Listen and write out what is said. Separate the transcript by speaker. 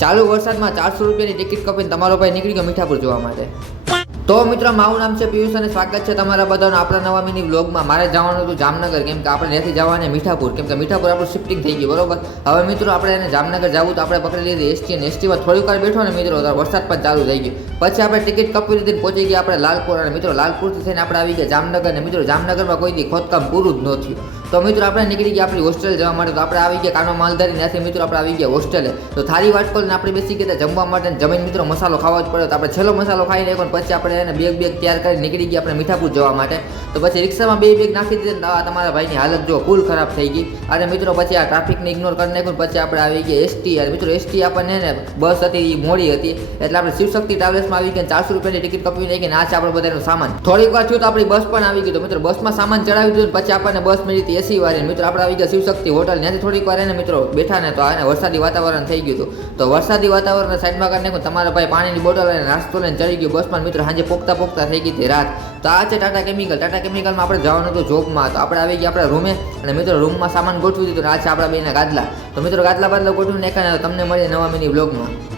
Speaker 1: ચાલુ વરસાદમાં ચારસો રૂપિયાની ટિકિટ કપીને તમારો ભાઈ નીકળી ગયો મીઠાપુર જોવા માટે. તો મિત્રો, મારું નામ છે પિયુષ અને સ્વાગત છે તમારા બધાનું આપણા નવા મિની બ્લોગમાં મારે જવાનું હતું જામનગર, કેમ કે આપણે ત્યાંથી જવાને મીઠાપુર. કેમ કે મીઠાપુર આપણું શિફ્ટિંગ થઈ ગયું, બરોબર? હવે મિત્રો, આપણે એને જામનગર જવું તો આપણે પકડી લીધી. એસટી અને એસટીમાં થોડીક વાર બેઠો ને મિત્રો વરસાદ પણ ચાલુ થઈ ગયો. પછી આપણે ટિકિટ કપી લીધી પહોંચી ગયા આપણે લાલપુર. અને મિત્રો, લાલપુરથી થઈને આપણે આવી ગયા જામનગર ને. મિત્રો, જામનગરમાં કોઈ દી ખોદકામ પૂરું જ ન થયું. તો મિત્રો આપણે નીકળી ગયા આપણી હોસ્ટેલ જવા માટે. તો આપણે આવી ગયા કાનો માલધારી. ત્યાંથી મિત્રો આપણે આવી ગયા હોસ્ટેલે તો થાળી વાટ કરીને આપણે બેસી ગયા જમવા માટે જમીન મિત્રો મસાલો ખાવા જ પડ્યો તો આપણે છેલ્લો મસાલો ખાઈ નાખ્યો પછી આપણે એને બેગ બેગ તૈયાર કરી નીકળી ગયા આપણે મીઠાપુર જવા માટે. તો પછી રિક્ષામાં બે બેગ નાખી દીધી આ તમારા ભાઈની હાલત જો ફૂલ ખરાબ થઈ ગઈ. અને મિત્રો પછી આ ટ્રાફિકને ઇગ્નોર કરી નાખ્યું પછી આપણે આવી ગયા એસટી અને મિત્રો એસટી આપણને ને બસ હતી એ મોડી હતી. એટલે આપણે શિવશક્તિ ટ્રાવેલ્સમાં આવી ગયા ચારસો રૂપિયાની ટિકિટ કપી નાખી ને આ છે આપણે બધાનો સામાન. થોડીક વાર થયું તો આપણી બસ પણ આવી ગઈ. તો મિત્રો બસમાં સામાન ચડાવી દીધું પછી આપણને બસ મળી હતી. એસી વાળી મિત્રો, આપણે આવી ગયા શિવશક્તિ હોટલ. ત્યાંથી થોડીક વાર એને મિત્રો બેઠા ને તો આને વરસાદી વાતાવરણ થઈ ગયું હતું. તો વરસાદી વાતાવરણ સાઈડમાં કરી નાખ્યું. તમારા ભાઈ પાણીની બોટલ અને નાસ્તો લઈને ચડી ગયો. બસમાં મિત્રો, સાંજે પોકતા પોકતા થઈ ગઈ હતી રાત. તો આ છે ટાટા કેમિકલ. ટાટા કેમિકલમાં આપણે જવાનું હતું જોબમાં. તો આપણે આવી ગયા આપણા રૂમે અને મિત્રો, રૂમમાં સામાન ગોઠવી દીધું આ છે આપણા બેના ગાદલા. તો મિત્રો, ગાદલા બાદલા ગોઠવીને એકાને તમને મળીએ નવા મિની બ્લોગમાં